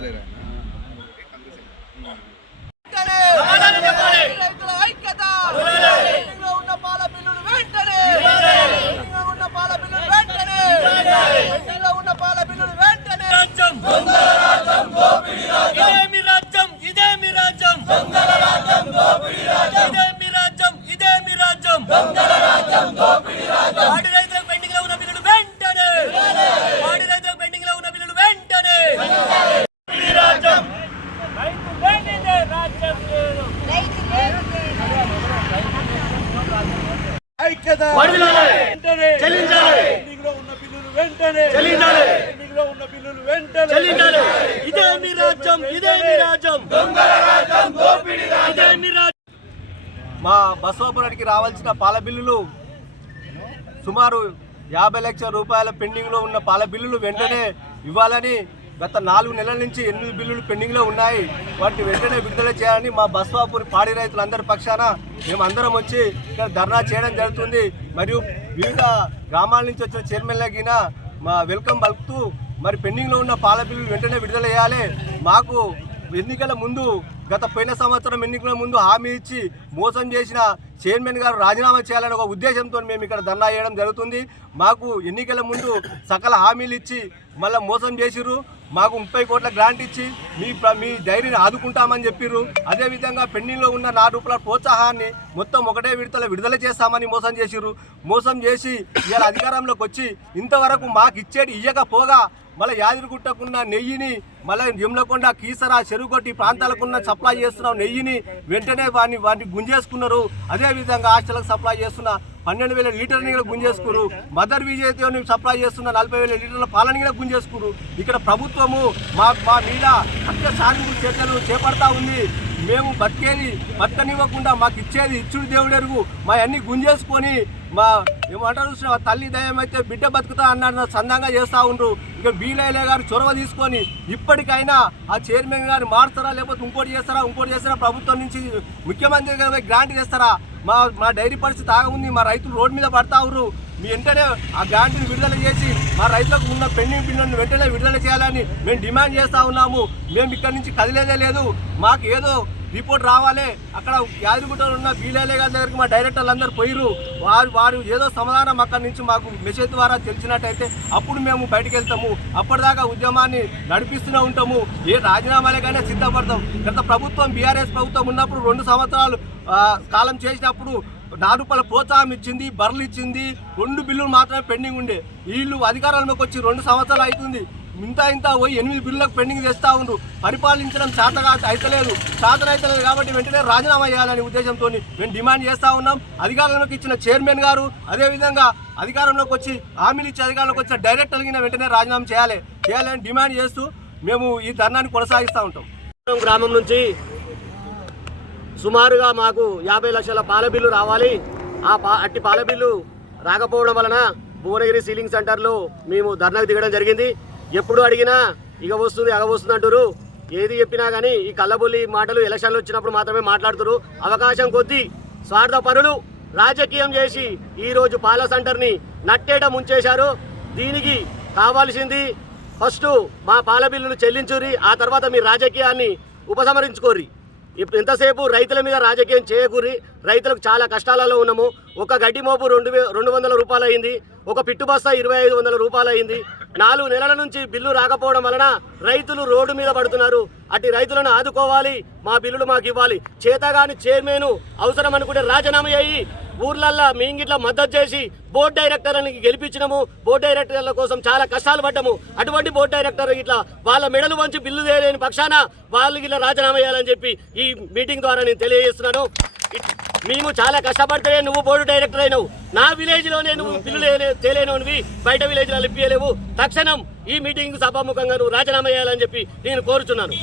Alera. రైతులకు పెండింగ్లో ఉన్న బిల్లులు వెంటనే. వాడి రైతులకు పెండింగ్లో ఉన్న బిల్లులు వెంటనే. ఐక్యత వెంటనే. చెల్లించాలి. పెండింగ్లో ఉన్న బిల్లులు వెంటనే. చెల్లించాలి. పెండింగ్లో ఉన్న బిల్లులు వెంటనే. చెల్లించాలి. ఇదే మీ రాజ్యం ఇదే మీ రాజ్యం. ఇదే మీ రాజ్యం. మా బసవాపురానికి రావాల్సిన పాల బిల్లులు సుమారు యాభై లక్షల రూపాయల పెండింగ్లో ఉన్న పాల బిల్లులు వెంటనే ఇవ్వాలని గత నాలుగు నెలల నుంచి ఎనిమిది బిల్లులు పెండింగ్లో ఉన్నాయి. వాటిని వెంటనే విడుదల చేయాలని మా బస్వాపూర్ పాడి రైతులందరి పక్షాన మేము అందరం వచ్చి ఇక్కడ ధర్నా చేయడం జరుగుతుంది. మరియు వివిధ గ్రామాల నుంచి వచ్చిన చైర్మన్లకిన మా వెల్కమ్ పలుకుతూ మరి పెండింగ్లో ఉన్న పాల బిల్లులు వెంటనే విడుదల చేయాలి. మాకు ఎన్నికల ముందు గత పోయిన సంవత్సరం ఎన్నికల ముందు హామీ ఇచ్చి మోసం చేసిన చైర్మన్ గారు రాజీనామా చేయాలని ఒక ఉద్దేశంతో మేము ఇక్కడ ధర్నా చేయడం జరుగుతుంది. మాకు ఎన్నికల ముందు సకల హామీలు ఇచ్చి మళ్ళీ మోసం చేసిర్రు. మాకు ముప్పై కోట్ల గ్రాంట్ ఇచ్చి మీ ప్ర- మీ డైరీని ఆదుకుంటామని చెప్పిర్రు. అదేవిధంగా పెండింగ్లో ఉన్న నాలుగు రూపాయల ప్రోత్సాహాన్ని మొత్తం ఒకటే విడతల విడుదల చేస్తామని మోసం చేసిర్రు. మోసం చేసి ఇలా అధికారంలోకి వచ్చి ఇంతవరకు మాకు ఇచ్చేది ఇయ్యకపోగా మళ్ళీ యాదిరిగుట్టకున్న నెయ్యిని మళ్ళీ యములకొండ కీసర చెరుగొట్టి ప్రాంతాలకున్న సప్లై చేస్తున్న నెయ్యిని వెంటనే వాడిని వాటిని గుంజేసుకున్నారు. అదేవిధంగా హాస్టల్కి సప్లై చేస్తున్న పన్నెండు వేల లీటర్ని కూడా గుంజేసుకున్నారు. మదర్ విజయ్తో సప్లై చేస్తున్న నలభై వేల లీటర్ల పాలని కూడా గుంజేసుకున్నారు. ఇక్కడ ప్రభుత్వము మా మా మీద అత్య సాధింపు చర్యలు చేపడతా ఉంది. మేము బతికేది బతకనివ్వకుండా మాకు ఇచ్చేది ఇచ్చుడు దేవుడెరుగు. మా అన్ని గుంజేసుకొని మా ఏమంటారు చూసిన తల్లి దయం అయితే బిడ్డ బతుకుతా అన్నాడు సందంగా చేస్తూ ఉండ్రు. ఇక బీలైలే గారు చొరవ తీసుకొని ఇప్పటికైనా ఆ చైర్మన్ గారు మారుస్తారా లేకపోతే ఇంకోటి చేస్తారా ఇంకోటి చేస్తారా? ప్రభుత్వం నుంచి ముఖ్యమంత్రి గారు గ్రాంట్ చేస్తారా? మా మా డైరీ పరిస్థితి ఆగముంది మా రైతులు రోడ్డు మీద పడతా ఉన్నారు మీ వెంటనే ఆ గ్రాంట్ని విడుదల చేసి మా రైతులకు ఉన్న పెండింగ్ పిల్లల్ని వెంటనే విడుదల చేయాలని మేము డిమాండ్ చేస్తూ ఉన్నాము. మేము ఇక్కడి నుంచి కదిలేదే లేదు. మాకు ఏదో రిపోర్ట్ రావాలి. అక్కడ యాదగిరిగుట్టలో ఉన్న బీలేలే గారి దగ్గరికి మా డైరెక్టర్లు అందరూ పోయిరు వారు వారు ఏదో సమాధానం అక్కడి నుంచి మాకు మెసేజ్ ద్వారా తెలిసినట్టయితే అప్పుడు మేము బయటకు వెళ్తాము. అప్పటిదాకా ఉద్యమాన్ని నడిపిస్తూనే ఉంటాము. ఏ రాజీనామాలే కానీ సిద్ధపడతాం. గత ప్రభుత్వం బీఆర్ఎస్ ప్రభుత్వం ఉన్నప్పుడు రెండు సంవత్సరాలు కాలం చేసినప్పుడు నాలుగు రూపాయల ప్రోత్సాహం ఇచ్చింది బర్లు ఇచ్చింది రెండు బిల్లులు మాత్రమే పెండింగ్ ఉండే. వీళ్ళు అధికారంలోకి వచ్చి రెండు సంవత్సరాలు అవుతుంది. ఇంత ఇంత పోయి ఎనిమిది బిల్లులకు పెండింగ్ చేస్తూ ఉండు పరిపాలించడం చేత అయితలేదు. చేతన అయితలేదు కాబట్టి వెంటనే రాజీనామా చేయాలనే ఉద్దేశంతో మేము డిమాండ్ చేస్తూ ఉన్నాం. అధికారంలోకి ఇచ్చిన చైర్మన్ గారు అదేవిధంగా అధికారంలోకి వచ్చి హామీలు ఇచ్చి అధికారంలోకి వచ్చిన డైరెక్టర్ కింద వెంటనే రాజీనామా చేయాలి చేయాలని డిమాండ్ చేస్తూ మేము ఈ ధర్నాన్ని కొనసాగిస్తూ ఉంటాం. గ్రామం నుంచి సుమారుగా మాకు యాభై లక్షల పాల బిల్లు రావాలి. ఆ పా అట్టి పాల బిల్లు రాకపోవడం వలన భువనగిరి సీలింగ్ సెంటర్లో మేము ధర్నాకు దిగడం జరిగింది. ఎప్పుడు అడిగినా ఇక వస్తుంది అగ వస్తుంది అంటారు. ఏది చెప్పినా కానీ ఈ కళ్ళబొల్లి మాటలు ఎలక్షన్లు వచ్చినప్పుడు మాత్రమే మాట్లాడుతారు. అవకాశం కొద్దీ స్వార్థ పనులు రాజకీయం చేసి ఈరోజు పాల సెంటర్ని నట్టేట ముంచేశారు. దీనికి కావాల్సింది ఫస్ట్ మా పాల బిల్లులు చెల్లించురి ఆ తర్వాత మీ రాజకీయాన్ని ఉపసంహరించుకోరి ఇప్పుడు ఎంతసేపు రైతుల మీద రాజకీయం చేయకూరి రైతులకు చాలా కష్టాలలో ఉన్నాము. ఒక గడ్డి మోపు రెండు రెండు వందల రూపాయలు అయింది ఒక పిట్టు బస్తా ఇరవై ఐదు వందల రూపాయలు అయింది నాలుగు నెలల నుంచి బిల్లు రాకపోవడం వలన రైతులు రోడ్డు మీద పడుతున్నారు. అటు రైతులను ఆదుకోవాలి మా బిల్లులు మాకు ఇవ్వాలి. చేతగాని చైర్మన్ అవసరం అనుకుంటే రాజీనామా అయ్యి ఊర్లల్లో మేము మద్దతు చేసి బోర్డు డైరెక్టర్ని గెలిపించినము. బోర్డు డైరెక్టర్ల కోసం చాలా కష్టాలు పడ్డాము. అటువంటి బోర్డు డైరెక్టర్ ఇట్లా వాళ్ళ మెడలు వంచి బిల్లు తేలేని పక్షాన వాళ్ళకి ఇలా రాజీనామా చేయాలని చెప్పి ఈ మీటింగ్ ద్వారా నేను తెలియజేస్తున్నాను. మేము చాలా కష్టపడితే నువ్వు బోర్డు డైరెక్టర్ అయినావు. నా విలేజ్లోనే నువ్వు బిల్లు తేలేనవి బయట విలేజ్లో తక్షణం ఈ మీటింగ్ సభాముఖంగా నువ్వు రాజీనామా చేయాలని చెప్పి నేను కోరుచున్నాను.